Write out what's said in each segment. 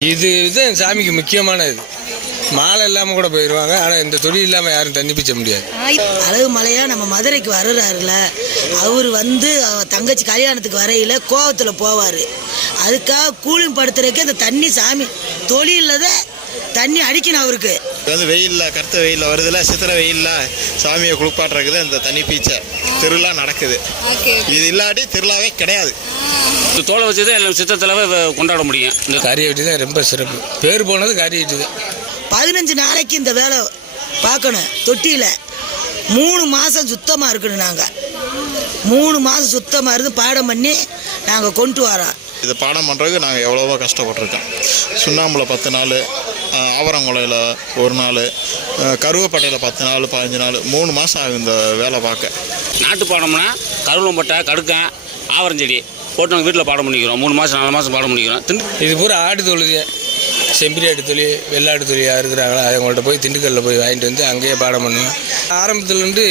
இது இதுதான் சாமிக்கு முக்கியமான இது. மாலை இல்லாமல் கூட போயிடுவாங்க ஆனால் இந்த தொழில் இல்லாமல் யாரும் தண்ணி பிச்ச முடியாது அழகு மலையா நம்ம மதுரைக்கு வர்றாருல. அவர் வந்து தங்கச்சி கல்யாணத்துக்கு வரையில கோவத்தில் போவார். அதுக்காக கூலிங் படுத்துறதுக்கு அந்த தண்ணி சாமி தொழிலில் தான் தண்ணி அடிக்கணும் அவருக்கு. இது வந்து வெயிலில் கருத்த வெயிலில் வருதுல சித்திரை வெயிலில் சாமியை குளிப்பாட்டுறதுக்கு இந்த தண்ணி பீச்சை திருவிழா நடக்குது. இது இல்லாட்டி திருவிழாவே கிடையாது. இந்த தோலை வச்சு தான் எல்லாம் சித்தத்தில் கொண்டாட முடியும். இந்த காரிய வெட்டி தான் ரொம்ப சிறப்பு. பேர் போனது காரிய வெட்டி தான். பதினஞ்சு நாளைக்கு இந்த வேலை பார்க்கணும் தொட்டியில். மூணு மாதம் சுத்தமாக இருக்கணும் நாங்கள் மூணு மாதம் சுத்தமாக இருந்து பாடம் பண்ணி நாங்கள் கொண்டு வரோம். இது பாடம் பண்ணுறதுக்கு நாங்கள் எவ்வளவோ கஷ்டப்பட்டிருக்கோம். சுண்ணாம்பில் பத்து நாள் ஆவரங்குலையில் ஒரு நாள் கருவப்பட்டையில் பத்து நாள் பதினஞ்சு நாள் மூணு மாதம் ஆகும் இந்த வேலை பார்க்க. நாட்டு பாடம்னா கருவலம்பட்டை கடுக்கன் ஆவரஞ்செடி போட்டு நாங்கள் வீட்டில் பாடம் பண்ணிக்கிறோம். மூணு மாதம் நாலு மாதம் பாடம் பண்ணிக்கிறோம். திண்டு இது பூரா ஆடு தொழுது. செம்பிரியாட்டு தொழில் வெள்ளாட்டு தொழிலாக இருக்கிறாங்களா அவங்கள்ட்ட போய் திண்டுக்கல்லில் போய் வாங்கிட்டு வந்து அங்கேயே பாடம் பண்ணுவேன் ஆரம்பத்துலேருந்து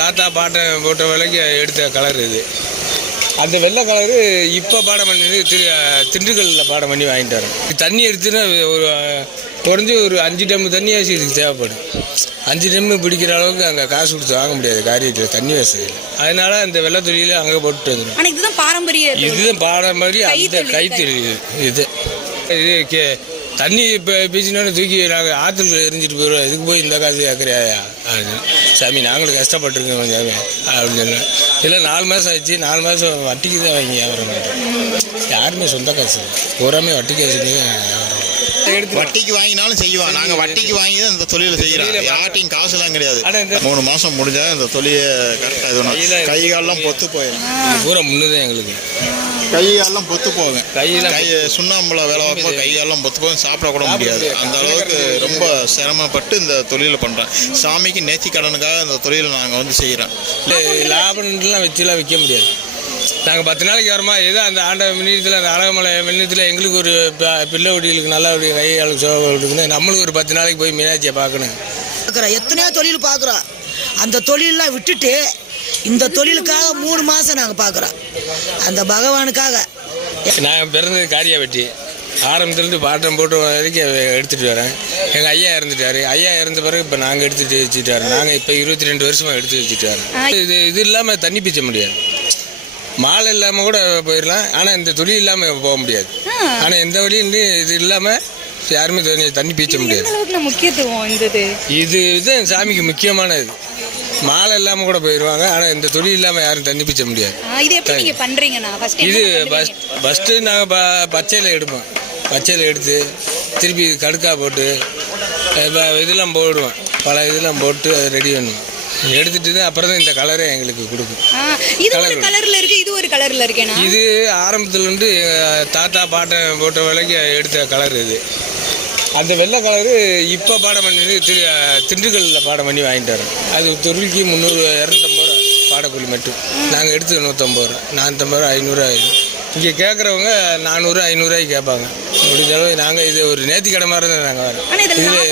தாத்தா பாட்டன் போட்ட விலைக்கு எடுத்த கலர் இது. அந்த வெள்ளை கலரு இப்போ பாடம் பண்ணி திரு திண்டுக்கல்லில் பாடம் பண்ணி வாங்கிட்டு வரேன் தண்ணி எடுத்துன்னா ஒரு குறைஞ்சி ஒரு அஞ்சு டம்மு தண்ணியாச்சு இதுக்கு தேவைப்படும். அஞ்சு டம்மு பிடிக்கிற அளவுக்கு அங்கே காசு கொடுத்து வாங்க முடியாது. காரியத்தில் தண்ணி வசதி அதனால அந்த வெள்ளை தொழில அங்கே போட்டு வந்துடும் ஆனா இதுதான் பாரம்பரிய. இதுதான் மாதிரி அந்த கைத்தொழில் கைத்தொழில் இது. இது கே தண்ணி இப்போ பீச்சினோட தூக்கி நாங்கள் ஆற்றுல எரிஞ்சிட்டு போயிடுவோம் இதுக்கு போய் இந்த காசு கேட்குறியா அப்படின்னு சாமி நாங்களும் கஷ்டப்பட்டுருக்கோம் சாமி அப்படின்னு சொன்னேன் இல்லை நாலு மாதம் ஆச்சு. நாலு மாதம் வட்டிக்கு தான் வாங்கி வியாபாரம் பண்ணுறோம் யாருமே சொந்த காசு பூராமே வட்டி காசு வட்டிக்கு வாங்கினாலும் செய்வோம் நாங்கள் வட்டிக்கு வாங்கி தான் இந்த தொழிலை செய்கிறோம் யார்ட்டையும் காசுலாம் கிடையாது. மூணு மாதம் முடிஞ்சா இந்த தொழிலை கரெக்டாக இது. கையில- கை காலெல்லாம் பொத்து போயிடும். பூரா முன்னுதான் எங்களுக்கு. கை காலெல்லாம் பொத்து போகும். கையெல்லாம் கை சுண்ணாம்புல வேலை பார்க்கும்போது கை காலெல்லாம் பொத்து போகும். சாப்பிட கூட முடியாது. அந்த அளவுக்கு ரொம்ப சிரமப்பட்டு இந்த தொழிலை பண்ணுறேன் சாமிக்கு நேர்த்தி கடனுக்காக இந்த தொழிலை நாங்கள் வந்து செய்கிறோம் லாபம்லாம் வச்சுலாம் விற்க முடியாது. நாங்கள் பத்து நாளைக்கு வரோமா? ஏதோ அந்த ஆண்ட மின்னியத்தில் அந்த அழகமலை மின்னியத்தில் எங்களுக்கு ஒரு ப- பிள்ளை ஒடிகளுக்கு நல்லா ஒரு கை ஆளுக்கு சோகம் இருக்குன்னு நம்மளுக்கு ஒரு பத்து நாளைக்கு போய் மீனாட்சியை பார்க்கணும். பார்க்குறோம் எத்தனையோ தொழில் பார்க்குறோம் அந்த தொழிலெலாம் விட்டுட்டு இந்த தொழிலுக்காக மூணு மாதம் நாங்கள் பார்க்குறோம் அந்த பகவானுக்காக. நான் பிறந்தது காரியா வெட்டி ஆரம்பத்துலேருந்து பாட்டம் போட்டு வரைக்கும் எடுத்துகிட்டு வரேன். எங்கள் ஐயா இறந்துட்டாரு. ஐயா இறந்த பிறகு இப்போ நாங்கள் எடுத்துட்டு வச்சுட்டு வரோம். நாங்கள் இப்போ இருபத்தி ரெண்டு வருஷமாக எடுத்து வச்சுட்டு வரோம். இது இது இல்லாமல் தண்ணி பிச்ச முடியாது. மாலை இல்லாமல் கூட போயிடலாம் ஆனால் இந்த தொழில் இல்லாமல் போக முடியாது. ஆனால் எந்த வழியும் இது இல்லாமல் யாருமே தண்ணி பீச்ச முடியாது. முக்கியத்துவம் இது இதுதான் சாமிக்கு முக்கியமான இது மாலை இல்லாமல் கூட போயிடுவாங்க ஆனால் இந்த தொழில் இல்லாமல் யாரும் தண்ணி பிச்ச முடியாது. இது இது பஸ் ஃபஸ்ட்டு நாங்கள் ப பச்சையில் எடுப்போம். பச்சையில் எடுத்து திருப்பி கடுக்கா போட்டு இதெல்லாம் போடுவோம். பல இதெல்லாம் போட்டு அதை ரெடி பண்ணுவோம். எடுத்துட்டு தான் அப்புறம் தான் இந்த கலரே எங்களுக்கு கொடுக்கும். இது ஒரு கலர்ல இருக்கு இது ஆரம்பத்துலேருந்து தாத்தா பாட்டன் போட்ட விலைக்கு எடுத்த கலர் இது. அந்த வெள்ளை கலரு இப்போ பாடம் பண்ணி திரு திண்டுக்கல்லில் பாடம் பண்ணி வாங்கிட்டு வரோம் அது தொழிலுக்கு முந்நூறு இரநூத்தம்பது ரூபா பாடக்கூலி மட்டும். நாங்கள் எடுத்து நூற்றம்பது ரூபா நானூற்றம்பது ரூபா ஐநூறுரூவா ஆயிடும். இங்கே கேட்குறவங்க நானூறு ஐநூறுரூவாய்க்கு கேட்பாங்க. முடிஞ்ச அளவு நாங்கள் இது ஒரு நேர்த்தி கடை மாதிரி தான் நாங்கள் வரோம்.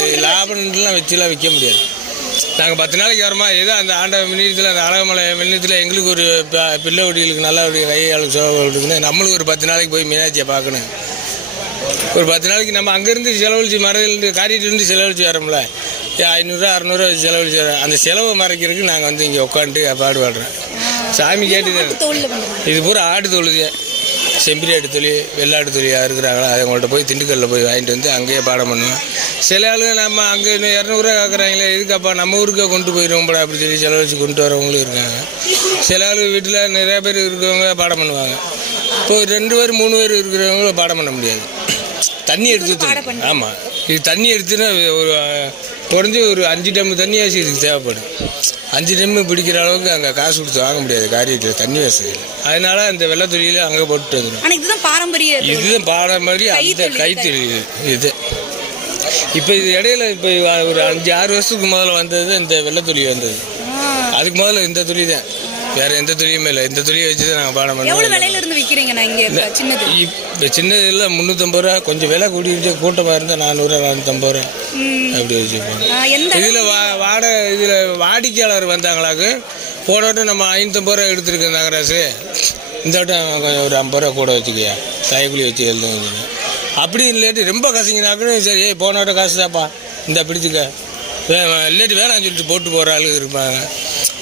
இது லாபம்லாம் வச்சுலாம் விற்க முடியாது. நாங்கள் பத்து நாளைக்கு வரோமா? ஏதோ அந்த ஆண்ட மின்னியத்தில் அந்த அழகமலை மின்னியத்தில் எங்களுக்கு ஒரு பிள்ளை ஒடிகளுக்கு நல்லா ஒரு கை ஆளுக்கு சோகம் இருக்குன்னு நம்மளுக்கு ஒரு பத்து நாளைக்கு போய் மீனாட்சியை பார்க்கணும். ஒரு பத்து நாளைக்கு நம்ம அங்கேருந்து செலவழிச்சு மறையிலேருந்து காரியத்துலேருந்து செலவழிச்சு வரோம்ல. ஏ, ஐநூறுரூவா அறநூறுவா செலவழிச்சு வரோம். அந்த செலவை மறைக்கிறதுக்கு நாங்கள் வந்து இங்கே உட்காந்துட்டு பாடுபடுறோம் சாமி கேட்டு இது பூரா ஆடு தொழுது. செம்பிரியாட்டு தொழில் வெள்ளாட்டு தொழிலாக இருக்கிறாங்களா அவங்கள்ட்ட போய் திண்டுக்கல்லில் போய் வாங்கிட்டு வந்து அங்கேயே பாடம் பண்ணுவேன் சில ஆளுங்க நம்ம அங்கே இன்னும் இரநூறுவா கேட்குறாங்களே இதுக்கப்பா நம்ம ஊருக்கே கொண்டு போயிடுவோம் போல அப்படி சொல்லி செலவழிச்சு கொண்டு வரவங்களும் இருக்காங்க. சில ஆளு வீட்டில் நிறைய பேர் இருக்கிறவங்க பாடம் பண்ணுவாங்க. இப்போ ரெண்டு பேர் மூணு பேர் இருக்கிறவங்கள பாடம் பண்ண முடியாது. தண்ணி எடுத்து ஆமாம் இது தண்ணி எடுத்துன்னா ஒரு குறைஞ்சி ஒரு அஞ்சு டம்மு தண்ணியாச்சு இதுக்கு தேவைப்படும். அஞ்சு டம்மு பிடிக்கிற அளவுக்கு அங்கே காசு கொடுத்து வாங்க முடியாது காரியத்தில் தண்ணி வசதி இல்லை அதனால அந்த வெள்ளை தொழில அங்கே போட்டு வந்துடும் இதுதான் பாரம்பரிய. இதுதான் மாதிரி அந்த. கைத்தொழில் இது. இப்போ இது இடையில இப்போ ஒரு அஞ்சு ஆறு வருஷத்துக்கு முதல்ல வந்தது இந்த வெள்ளை தொழில் வந்தது. அதுக்கு முதல்ல இந்த தொழில் தான் வேற எந்த தொழிலுமே இல்லை. இந்த தொழிலை வச்சு தான் நாங்கள் பாடம் விலையில இருந்து இங்க இப்ப சின்னது சின்னதில் முந்நூற்றம்பது ரூபா. கொஞ்சம் விலை கூட்டிட்டு கூட்டமாக இருந்தால் நானூறுரூவா நானூற்றம்பது ரூபா. அப்படி எந்த இதில் வா வாடகை இதில் வாடிக்கையாளர் வந்தாங்களாக்கு போன வட்டம் நம்ம ஐநூற்றம்பது ரூபா எடுத்துருக்கோம் நகராசு. இந்த வட்டம் கொஞ்சம் ஒரு ஐம்பது ரூபா கூட வச்சுக்கியா. தயக்குழி வச்சு எழுதுங்க அப்படி இல்லாட்டி ரொம்ப கசங்கினாக்கணும் சரி ஏய் போனோட காசு தாப்பா இந்த பிடிச்சிக்க. வே- இல்லாட்டி வேணாம்னு சொல்லிட்டு போட்டு போகிற ஆளுங்க இருப்பாங்க.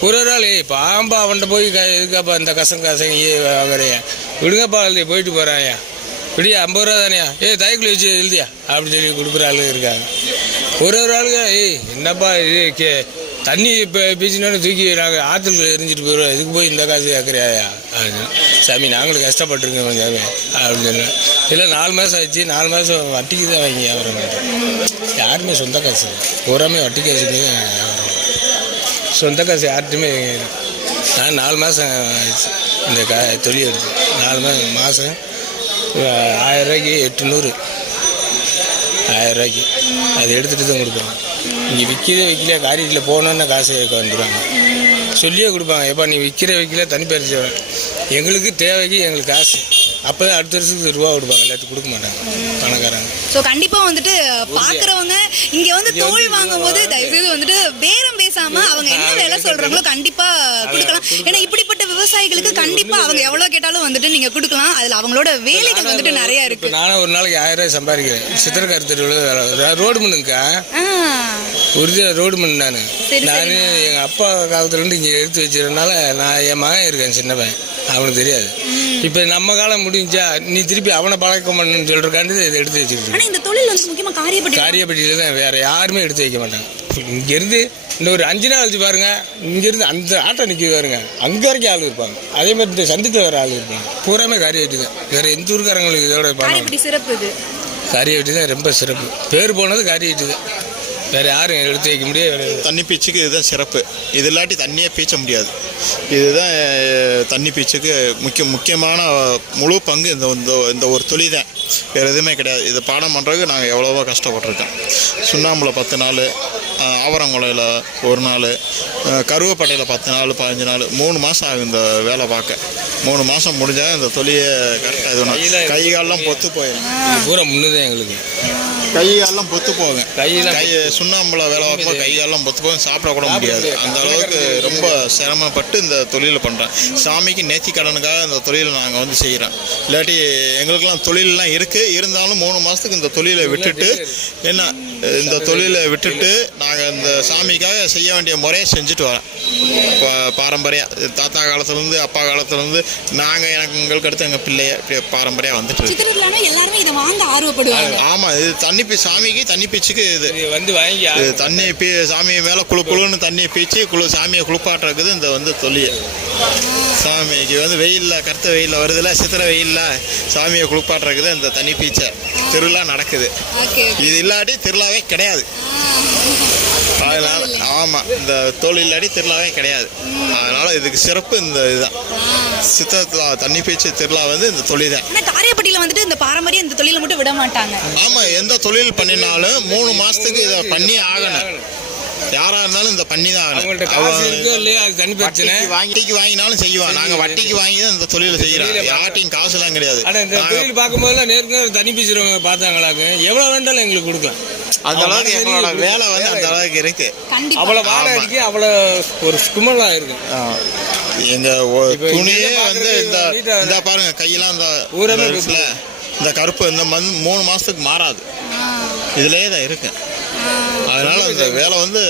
ஒரு ஒரு ஆள் ஏய் பாம்பா அவன்கிட்ட போய் க இதுக்காப்பா இந்த கசங்க கசங்கி வாங்குறையா? விடுங்கப்பா எழுதி போயிட்டு போகிறாயா இப்படியா ஐம்பது ரூபா தானேயா ஏய் தயக்குள்ள வச்சு எழுதியா? அப்படின்னு சொல்லி கொடுக்குற ஆளுங்க இருக்காங்க. ஒரு ஒரு ஆளுங்க ஏய் என்னப்பா இது? கே தண்ணி இப்போ பீச்சினோட தூக்கி நாங்கள் ஆற்றுல எரிஞ்சிட்டு போயிடுவோம் இதுக்கு போய் இந்த காசு கேட்குறியாயா அப்படின்னு சாமி நாங்களும் கஷ்டப்பட்டுருக்கோம் சாமி. அப்படின்னு சொன்னேன் இல்லை நாலு மாதம் ஆச்சு நாலு மாதம் வட்டிக்கு தான் வாங்கி வியாபாரம் பண்ணுறேன் யாருமே சொந்த காசு இல்லை. பூராமே வட்டி காசு வியாபாரம் சொந்த காசு யார்ட்டுமே நான் நாலு மாதம் ஆயிடுச்சு. இந்த கா தொழில் எடுத்து. நாலு மாதம் மாதம் ஆயிரம் ரூபாய்க்கு எட்டுநூறு ஆயிரரூவாய்க்கு அதை அது எடுத்துகிட்டு தான் கொடுக்குறோம். இங்கே விற்கிறதே விற்கலையா காரியத்தில் போகணுன்னா காசு கேட்க வந்துடுவாங்க சொல்லியே கொடுப்பாங்க. எப்போ நீ விற்கிற விற்கல தனி எங்களுக்கு தேவைக்கு எங்களுக்கு காசு. அப்போ அடுத்த வருஷத்துக்கு ரூபா கொடுப்பாங்க. எல்லாத்துக்கும் கொடுக்க மாட்டாங்க. பணக்காரங்க. ஸோ கண்டிப்பா வந்துட்டு பாக்குறவங்க இங்க வந்து தோல் வாங்கும் போது தயவுசெய்து வந்துட்டு பேரம் பேசாம அவங்க என்ன வேலை சொல்றாங்களோ கண்டிப்பா கொடுக்கலாம். ஏன்னா இப்படிப்பட்ட விவசாயிகளுக்கு கண்டிப்பா அவங்க எவ்வளவு கேட்டாலும் வந்துட்டு நீங்க கொடுக்கலாம். அதுல அவங்களோட வேலைகள் வந்துட்டு நிறைய இருக்கு. நானும் ஒரு நாளைக்கு ஆயிரம் ரூபாய் சம்பாதிக்கிறேன். சித்திரக்கார தெருவில் ரோடு மண்ணுங்கக்கா ஒரிஜினல் ரோடு மண் நான். நான் எங்கள் அப்பா காலத்துலேருந்து இங்கே எடுத்து வச்சிருந்தனால நான் என் மகன் இருக்கேன் சின்ன பையன். அவனுக்கு தெரியாது. இப்போ நம்ம காலம் முடிஞ்சா நீ திருப்பி அவனை பழக்கம் பண்ணுன்னு சொல்கிறக்காண்டி இதை எடுத்து வச்சுக்கிட்டு ஆனா இந்த தொழில் வந்து முக்கியமா காரியப்பட்டு காரியப்பட்டியில் தான் வேறு யாருமே எடுத்து வைக்க மாட்டாங்க. இங்கேருந்து இந்த ஒரு அஞ்சு நாள் கழிச்சு பாருங்க இங்கேருந்து அந்த ஆட்டோ நிற்க பாருங்க அங்கே வரைக்கும் ஆள் இருப்பாங்க. அதே மாதிரி இந்த சந்துக்கு வேறு ஆள் இருப்பாங்க. பூராமே காரியப்பட்டி தான். வேறு எந்த ஊருக்காரங்களுக்கு இதோட காரியப்பட்டி சிறப்பு இது. காரியப்பட்டி தான் ரொம்ப சிறப்பு. பேர் போனது காரியப்பட்டி தான். வேறு யாரும் எடுத்து வைக்க முடியாது. தண்ணி பீச்சுக்கு இதுதான் சிறப்பு. இது இல்லாட்டி தண்ணியே பீச்ச முடியாது. இதுதான் தண்ணி பீச்சுக்கு முக்கிய முக்கியமான முழு பங்கு இந்த இந்த ஒரு தொழில் தான் வேறு எதுவுமே கிடையாது. இது பாடம் பண்ணுறதுக்கு நாங்கள் எவ்வளவோ கஷ்டப்பட்டிருக்கோம். சுண்ணாம்பில் பத்து நாள் ஆவரங்குலையில் ஒரு நாள் கருவப்பட்டையில் பத்து நாள் பதினஞ்சு நாள் மூணு மாதம் ஆகும் இந்த வேலை பார்க்க. மூணு மாதம் முடிஞ்சால் இந்த தொழிலை கரெக்டாக இது. கை காலெல்லாம் பொத்து போயிடும். பூரா முன்னுதான் எங்களுக்கு. கை காலெல்லாம் பொத்து போகும் கையெல்லாம் கை சுண்ணாம்புல வேலை பார்க்கும்போது கையெல்லாம் பொத்து போகும் சாப்பிட கூட முடியாது. அந்த அளவுக்கு ரொம்ப சிரமப்பட்டு இந்த தொழிலை பண்ணுறேன் சாமிக்கு நேர்த்தி கடனுக்காக இந்த தொழிலை நாங்கள் வந்து செய்கிறோம் இல்லாட்டி எங்களுக்கெல்லாம் தொழிலெலாம் இருக்குது இருந்தாலும் மூணு மாதத்துக்கு இந்த தொழிலை விட்டுட்டு என்ன இந்த தொழிலை விட்டுட்டு நாங்கள் இந்த சாமிக்காக செய்ய வேண்டிய முறையை செஞ்சுட்டு வரோம். பா- பாரம்பரியம் தாத்தா காலத்துலேருந்து அப்பா காலத்துலேருந்து நாங்கள் எனக்கு உங்களுக்கு அடுத்து எங்கள் பிள்ளைய இப்படியே பாரம்பரியம் வந்துட்டு எல்லாருமே இதை வாங்க ஆர்வப்படுவாங்க. ஆமாம் இது தண்ணி பீ சாமிக்கு தண்ணி பீச்சுக்கு இது. வந்து வாங்கி இது தண்ணி பீ சாமி மேலே குழு குழுன்னு தண்ணியை பீச்சு குழு சாமியை குளிப்பாட்டுறதுக்கு இந்த வந்து தொல்லிய சாமிக்கு வந்து வெயிலில் கருத்த வெயிலில் வருதுல சித்திரை வெயிலில் சாமியை குளிப்பாட்டுறதுக்கு இந்த தண்ணி பீச்சை திருவிழா நடக்குது. இது இல்லாட்டி திருவிழாவே கிடையாது. அதனால ஆமாம் இந்த தோல் இல்லாட்டி திருவிழாவே கிடையாது. அதனால இதுக்கு சிறப்பு இந்த இதுதான். சித்திரத்தில் தண்ணி பீச்சு திருவிழா வந்து இந்த தொழில் தான் ஆனா காரியப்பட்டியில வந்துட்டு இந்த பாரம்பரியம் இந்த தொழிலை மட்டும் விட மாட்டாங்க. ஆமாம் எந்த தொழில் பண்ணினாலும் மூணு மாதத்துக்கு இதை பண்ணி ஆகணும். யாராக இருந்தாலும் இந்த பண்ணி தான் அவங்கள்ட்ட ஆகணும் காசு இருக்கோ அவன் இல்லையா அது தனி பிரச்சனை. வட்டிக்கு வாங்கினாலும் செய்வான். நாங்கள் வட்டிக்கு வாங்கி தான் இந்த தொழிலை செய்கிறோம் யார்ட்டையும் காசுலாம் கிடையாது. இந்த நாங்க தொழில் பார்க்கும்போதெல்லாம் நேருக்கு தனி பீச்சுறவங்க பார்த்தாங்களாக்கு எவ்வளோ வேண்டாலும் எங்களுக்கு கொடுக்கலாம். அந்த அளவுக்கு எங்களோட வேலை வந்து அந்த அளவுக்கு இருக்கு. கண்டிப்பா. அவ்வளோ வாடகைக்கு அவ்வளோ ஒரு குமலாக இருக்கும் எங்க துணியே எல்லாம் வந்து இந்த இந்த பாருங்க கையெல்லாம் இந்த ஊரமே இந்த கருப்பு இந்த மண் மூணு மாசத்துக்கு மாறாது. இதுலயே தான் இருக்கு. அதனால இந்த வேலை வந்து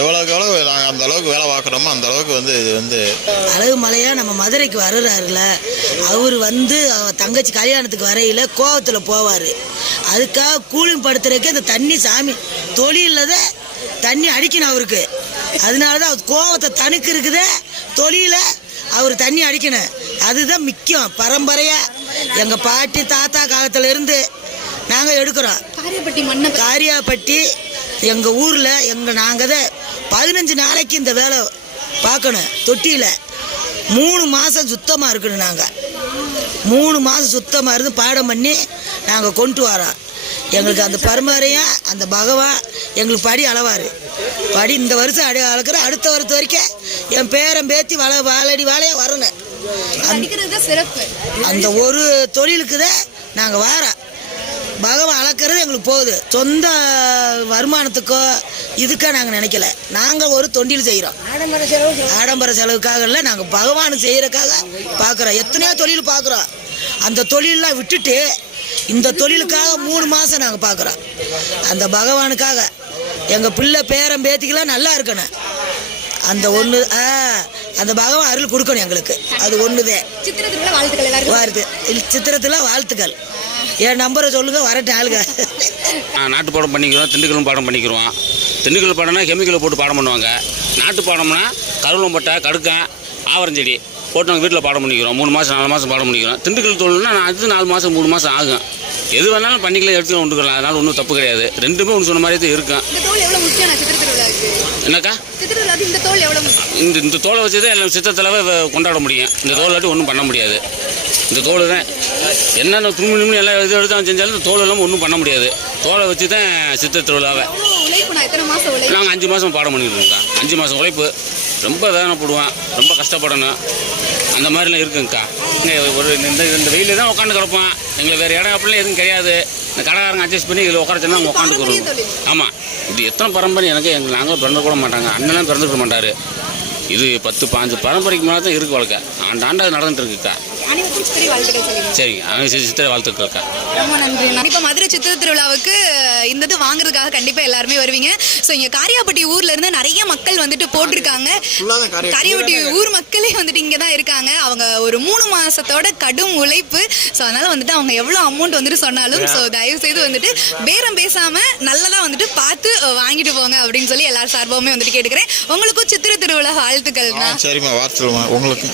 எவ்வளோக்கு எவ்வளோ நாங்கள் அந்த அளவுக்கு வேலை பார்க்குறோமோ அந்த அளவுக்கு வந்து இது வந்து அழகு மலையா நம்ம மதுரைக்கு வர்றாருல. அவர் வந்து தங்கச்சி கல்யாணத்துக்கு வரையில கோவத்தில் போவார். அதுக்காக கூலிங் படுத்துறதுக்கு இந்த தண்ணி சாமி தொழிலில் தண்ணி அடிக்கணும் அவருக்கு. அதனால தான் அவர் கோவத்தை தனுக்கு இருக்குது தொழில அவர் தண்ணி அடிக்கணும். அதுதான் முக்கியம் பரம்பரையாக எங்கள் பாட்டி தாத்தா காலத்துலேருந்து நாங்கள் எடுக்கிறோம். காரியப்பட்டி மண்ணை காரியாப்பட்டி எங்கள் ஊரில் எங்கள் நாங்கள் தான் பதினஞ்சு நாளைக்கு இந்த வேலை பார்க்கணும் தொட்டியில். மூணு மாதம் சுத்தமாக இருக்கணும் நாங்கள் மூணு மாதம் சுத்தமாக இருந்து பாடம் பண்ணி நாங்கள் கொண்டு வரோம். எங்களுக்கு அந்த பரம்பரையாக அந்த பகவான் எங்களுக்கு படி அளவார். படி இந்த வருஷம் அடி அளக்குற அடுத்த வருஷம் வரைக்கும் என் பேரன் பேத்தி வள வாழடி வாழையாக வரணும். அந்த ஒரு தொழிலுக்கு தான் நாங்கள் வாரோம். பகவான் அளக்கிறது எங்களுக்கு போகுது. சொந்த வருமானத்துக்கோ இதுக்கோ நாங்கள் நினைக்கல. நாங்கள் ஒரு தொண்டில் செய்கிறோம் ஆடம்பர செலவுக்காக இல்லை நாங்கள் பகவானுக்கு செய்கிறக்காக பார்க்குறோம் எத்தனையோ தொழில் பார்க்குறோம் அந்த தொழிலெலாம் விட்டுட்டு இந்த தொழிலுக்காக மூணு மாதம் நாங்கள் பார்க்குறோம் அந்த பகவானுக்காக. எங்கள் பிள்ளை பேரன் பேத்திக்கெல்லாம் நல்லா இருக்கணும். அந்த ஒன்று ஆ அந்த பகவான் அருள் கொடுக்கணும் எங்களுக்கு. அது ஒன்றுதே வாழ்த்து. சித்திரத்தில் வாழ்த்துக்கள். என் நம்பரை சொல்லுங்க வரட்டும் ஆளுங்க. நான் நாட்டு பாடம் பண்ணிக்கிறோம் திண்டுக்கலும் பாடம் பண்ணிக்கிறோம். திண்டுக்கல் பாடம்னா கெமிக்கலை போட்டு பாடம் பண்ணுவாங்க. நாட்டு பாடம்னா கருவம்பட்டை கடுக்கன் ஆவரஞ்செடி போட்டு நாங்கள் வீட்டில் பாடம் பண்ணிக்கிறோம். மூணு மாதம் நாலு மாதம் பாடம் பண்ணிக்கிறோம். திண்டுக்கல் தொழில்னா நான் அது நாலு மாதம் மூணு மாதம் ஆகும். எது வேணாலும் பண்ணிக்கலாம் எடுத்துக்கலாம் உண்டுக்கலாம் அதனால் ஒன்றும் தப்பு கிடையாது. ரெண்டுமே ஒன்று சொன்ன மாதிரி தான் இருக்கும். என்னக்கா? இந்த தோல் எவ்வளவு? இந்த இந்த தோலை வச்சு தான் எல்லாம் சித்தத்தில் கொண்டாட முடியும். இந்த தோலாட்டி ஒன்றும் பண்ண முடியாது. இந்த தோல் தான் என்னென்ன துணி துணி எல்லாம் எது எடுத்து செஞ்சாலும் இந்த தோல் இல்லாமல் ஒன்றும் பண்ண முடியாது. தோலை வச்சு தான் சித்த திருவிழாவை நாங்கள் அஞ்சு மாதம் பாடம் பண்ணிட்டு இருக்கோம் அஞ்சு மாதம் உழைப்பு. ரொம்ப வேதனைப்படுவேன் ரொம்ப கஷ்டப்படணும். அந்த மாதிரிலாம் இருக்குங்கக்கா. ஒரு இந்த இந்த வெயிலில் தான் உட்காந்து கிடப்போம். எங்களுக்கு வேறு இடம் அப்படிலாம் எதுவும் கிடையாது. இந்த கடைக்காரங்க அட்ஜஸ்ட் பண்ணி இதில் பாரம்பரிய உட்காந்துக்கிறோம் தொழில். ஆமாம் இது எத்தனை பரம்பரை? எனக்கு எங்கள் நாங்களும் பிறந்த கூட மாட்டாங்க. அண்ணனும் பிறந்துக்க மாட்டார். இது பத்து பாஞ்சு பரம்பரைக்கு மேலே தான் இருக்கு வாழ்க்கை. ஆண்டு ஆண்டு அது நடந்துட்டு இருக்குக்கா. அனைவருக்கும் சித்திரை வாழ்த்துக்கள் சொல்லுங்க சரிங்க. அவங்க சித்திரை வாழ்த்துக்கள்க்கா. ரொம்ப நன்றி. கண்டிப்பா மதுரை சித்திர திருவிழாவுக்கு இந்த இது வாங்குறதுக்காக கண்டிப்பா எல்லாருமே வருவீங்க. ஸோ இங்க காரியாப்பட்டி ஊர்ல இருந்து நிறைய மக்கள் வந்துட்டு போட்டிருக்காங்க. காரியாப்பட்டி ஊர் மக்களே வந்துட்டு இங்க தான் இருக்காங்க. அவங்க ஒரு மூணு மாசத்தோட கடும் உழைப்பு. ஸோ அதனால வந்துட்டு அவங்க எவ்வளவு அமௌண்ட் வந்துட்டு சொன்னாலும் ஸோ தயவு செய்து வந்துட்டு பேரம் பேசாம நல்லதா வந்துட்டு பார்த்து வாங்கிட்டு போங்க அப்படின்னு சொல்லி எல்லாரும் சார்பாவுமே வந்துட்டு கேட்டுக்கிறேன். உங்களுக்கும் சித்திர திருவிழா ஆ வாழ்த்துக்கள்னா சரிம்மா. வார்த்தைமா உங்களுக்கு